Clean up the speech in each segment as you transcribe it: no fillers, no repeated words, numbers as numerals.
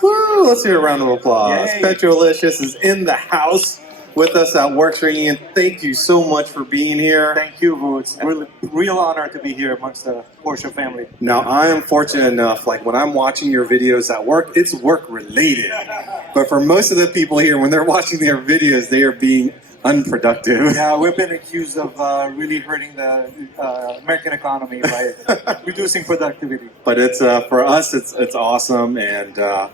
Woo! Let's hear a round of applause. Yay. Petrolicious is in the house with us at Werks Reunion. Thank you so much for being here. Thank you, Vu. It's really real honor to be here amongst the Porsche family. Now, I am fortunate enough, like when I'm watching your videos at work, it's work related. But for most of the people here, when they're watching their videos, they are being unproductive. Yeah, we've been accused of really hurting the American economy by reducing productivity. But it's for us, it's awesome, and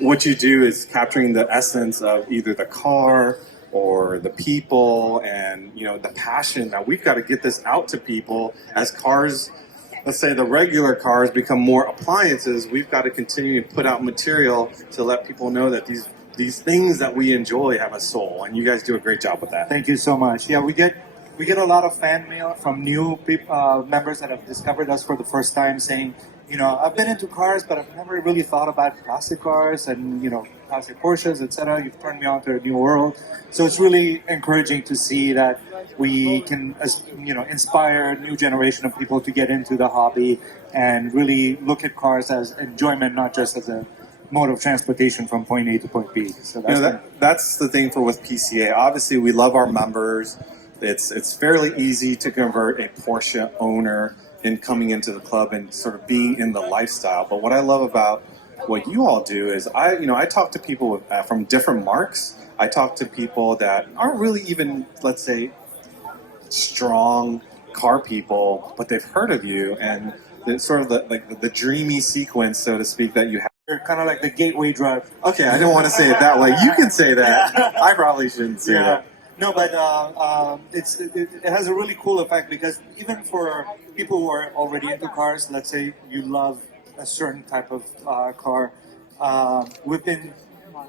what you do is capturing the essence of either the car or the people, and the passion that we've got to get this out to people as cars. Let's say the regular cars become more appliances. We've got to continue to put out material to let people know that these things that we enjoy have a soul, and you guys do a great job with that. Thank you so much. Yeah, we get a lot of fan mail from new members that have discovered us for the first time, saying, I've been into cars, but I've never really thought about classic cars and classic Porsches, etc. You've turned me on to a new world. So it's really encouraging to see that we can, inspire a new generation of people to get into the hobby and really look at cars as enjoyment, not just as a mode of transportation from point A to point B. So that's the thing with PCA. Obviously, we love our members. It's fairly easy to convert a Porsche owner in coming into the club and sort of being in the lifestyle. But what I love about what you all do is I talk to people from different marques. I talk to people that aren't really even, let's say, strong car people, but they've heard of you, and it's sort of the dreamy sequence, so to speak, that you have. You're kind of like the gateway drug. Okay, I don't want to say it that way. You can say that. Yeah. I probably shouldn't say that. No, but it has a really cool effect, because even for people who are already into cars, let's say you love a certain type of car, we've been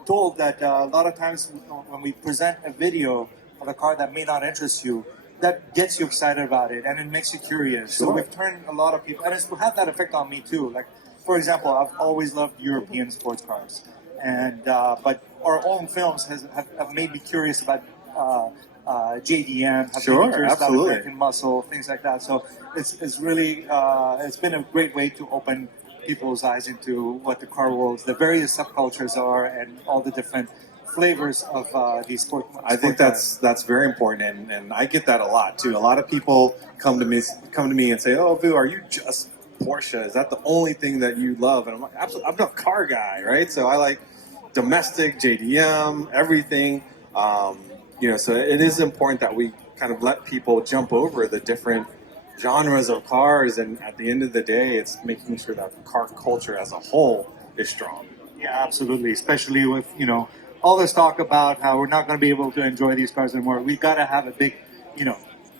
told that a lot of times when we present a video of a car that may not interest you, that gets you excited about it and it makes you curious. Sure. So we've turned a lot of people, and it's had that effect on me too. Like, for example, I've always loved European sports cars, and but our own films have made me curious about JDM, have Sure, made me curious about absolutely. American muscle, things like that. So it's really it's been a great way to open people's eyes into what the car worlds, the various subcultures are, and all the different flavors of these sport. I think that's very important, and I get that a lot too. A lot of people come to me and say, "Oh, Vu, are you just Porsche? Is that the only thing that you love?" And I'm like, "Absolutely, I'm a car guy, right? So I like domestic, JDM, everything." So it is important that we kind of let people jump over the different genres of cars, and at the end of the day, it's making sure that the car culture as a whole is strong. Yeah, absolutely. Especially with all this talk about how we're not going to be able to enjoy these cars anymore. We've got to have a big,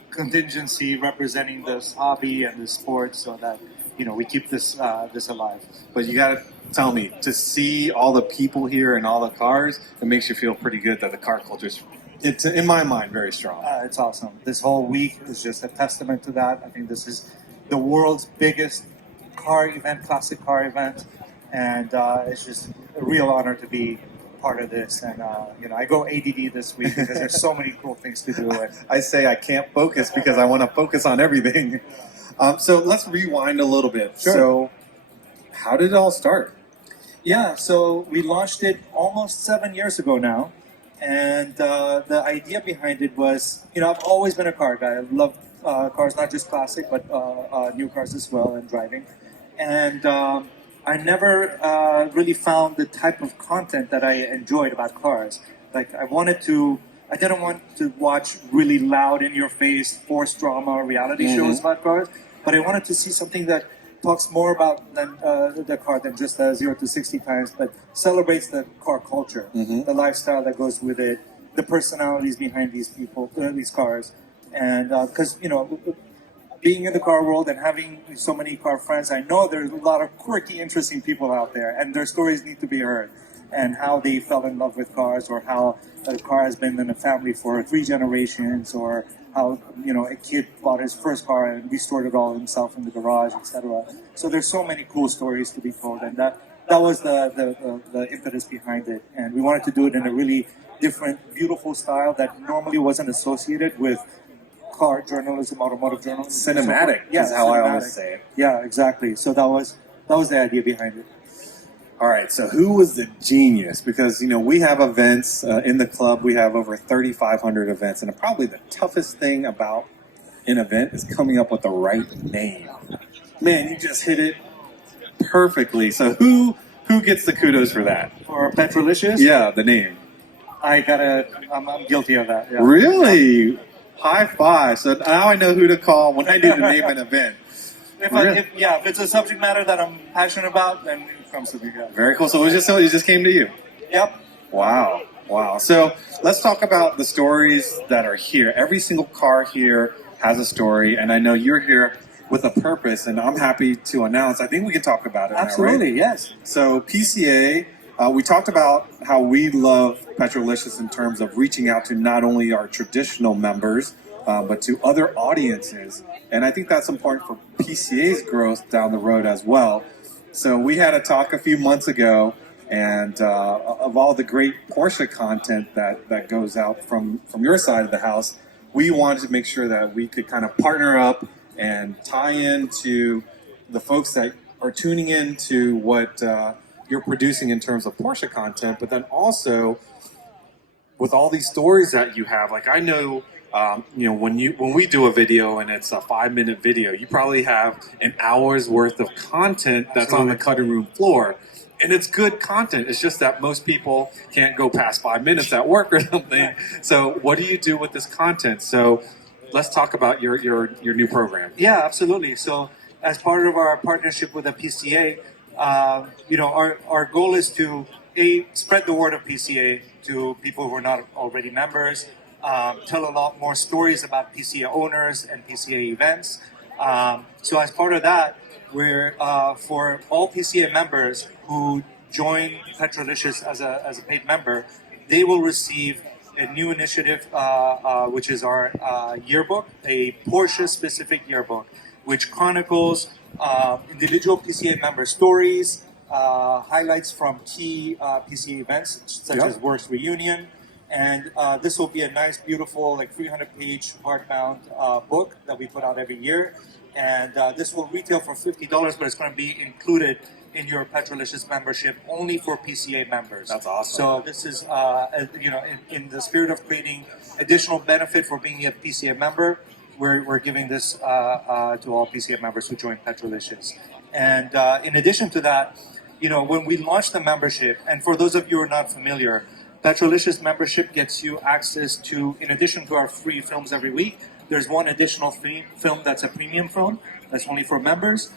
contingency representing this hobby and this sport, so that we keep this alive. But you got to tell me, to see all the people here and all the cars, it makes you feel pretty good that the car culture is, it's in my mind, very strong. It's awesome. This whole week is just a testament to that. I think this is the world's biggest car event, classic car event, and it's just a real honor to be part of this. And I go ADD this week because there's so many cool things to do. And I say I can't focus because I want to focus on everything. So let's rewind a little bit. Sure. So how did it all start? Yeah, so we launched it almost 7 years ago now. And the idea behind it was, I've always been a car guy. I love cars, not just classic, but new cars as well, and driving. And I never really found the type of content that I enjoyed about cars. Like, I didn't want to watch really loud, in-your-face, forced drama or reality shows about cars, but I wanted to see something that talks more about the car than just 0 to 60 times, but celebrates the car culture, the lifestyle that goes with it, the personalities behind these people, these cars. And because, being in the car world and having so many car friends, I know there's a lot of quirky, interesting people out there, and their stories need to be heard, and how they fell in love with cars, or how a car has been in a family for 3 generations, or how a kid bought his first car and restored it all himself in the garage, etc. So there's so many cool stories to be told, and that was the impetus behind it. And we wanted to do it in a really different, beautiful style that normally wasn't associated with car journalism, automotive journalism. Cinematic, is how I always say it. Yeah, exactly. So that was the idea behind it. All right, so who was the genius? Because, we have events in the club. We have over 3,500 events. And probably the toughest thing about an event is coming up with the right name. Man, you just hit it perfectly. So who gets the kudos for that? For Petrolicious? Yeah, the name. I'm guilty of that. Yeah. Really? High five. So now I know who to call when I need to name an event. If it's a subject matter that I'm passionate about, then it comes to me. Yeah. Very cool. So it just came to you. Yep. Wow. So let's talk about the stories that are here. Every single car here has a story, and I know you're here with a purpose, and I'm happy to announce, I think we can talk about it Absolutely, now, right? yes. So PCA, we talked about how we love Petrolicious in terms of reaching out to not only our traditional members, but to other audiences. And I think that's important for PCA's growth down the road as well. So we had a talk a few months ago, and of all the great Porsche content that goes out from your side of the house, we wanted to make sure that we could kind of partner up and tie into the folks that are tuning in to what you're producing in terms of Porsche content, but then also with all these stories that you have. Like I know, when we do a video and it's a 5-minute video, you probably have an hour's worth of content that's on the cutting room floor. And it's good content. It's just that most people can't go past 5 minutes at work or something. So what do you do with this content? So let's talk about your new program. Yeah, absolutely. So as part of our partnership with the PCA, our goal is to spread the word of PCA to people who are not already members, tell a lot more stories about PCA owners and PCA events. So as part of that, we're for all PCA members who join Petrolicious as a paid member, they will receive a new initiative, which is our yearbook, a Porsche-specific yearbook, which chronicles individual PCA member stories, highlights from key PCA events such as Werks Reunion, and this will be a nice, beautiful, 300-page hardbound book that we put out every year. And this will retail for $50, but it's going to be included in your Petrolicious membership only for PCA members. That's awesome. So this is, in the spirit of creating additional benefit for being a PCA member, we're giving this to all PCA members who join Petrolicious. And in addition to that, when we launch the membership, and for those of you who are not familiar, Petrolicious membership gets you access to, in addition to our free films every week, there's one additional film that's a premium film that's only for members.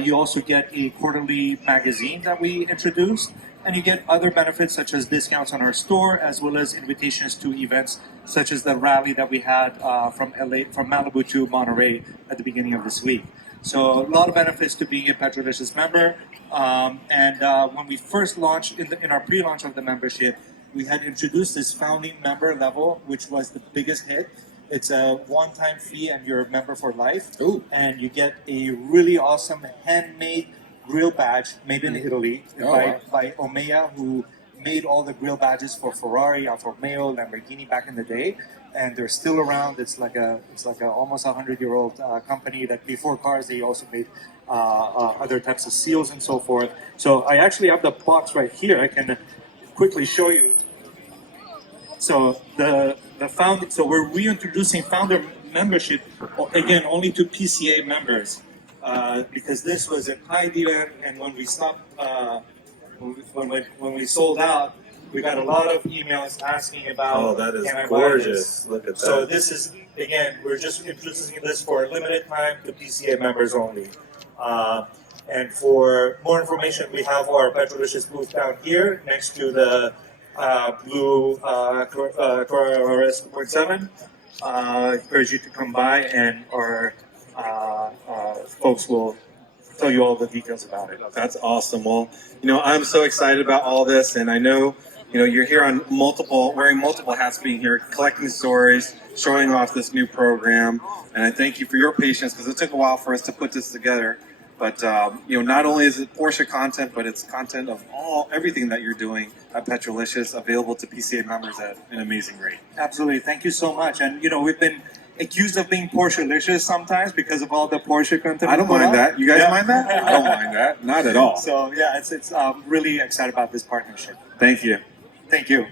You also get a quarterly magazine that we introduced, and you get other benefits such as discounts on our store, as well as invitations to events such as the rally that we had from Malibu to Monterey at the beginning of this week. So a lot of benefits to being a Petrolicious member. When we first launched in our pre-launch of the membership, we had introduced this founding member level, which was the biggest hit. It's a one-time fee and you're a member for life. Ooh. And you get a really awesome handmade grill badge made in Italy by Omeya, who made all the grill badges for Ferrari, Alfa Romeo, Lamborghini back in the day. And they're still around. It's like a almost 100-year-old company that before cars, they also made other types of seals and so forth. So I actually have the box right here. I can quickly show you. So so we're reintroducing founder membership again only to PCA members because this was an high demand, and when we stopped when we sold out, we got a lot of emails asking about. Oh, that is gorgeous! Look at that. So this is again, we're just introducing this for a limited time to PCA members only. And for more information, we have our Petrolicious booth down here next to the blue Corolla RS 2.7. I encourage you to come by, and our folks will tell you all the details about it. That's awesome. Well, I'm so excited about all this, and I know, you're here on wearing multiple hats, being here, collecting stories, showing off this new program, and I thank you for your patience because it took a while for us to put this together. But not only is it Porsche content, but it's content of everything that you're doing at Petrolicious, available to PCA members at an amazing rate. Absolutely, thank you so much. And we've been accused of being Porsche-licious sometimes because of all the Porsche content. I don't we put mind out. that. You guys Yeah. mind that? I don't mind that. Not at all. So yeah, it's really excited about this partnership. Thank you. Thank you.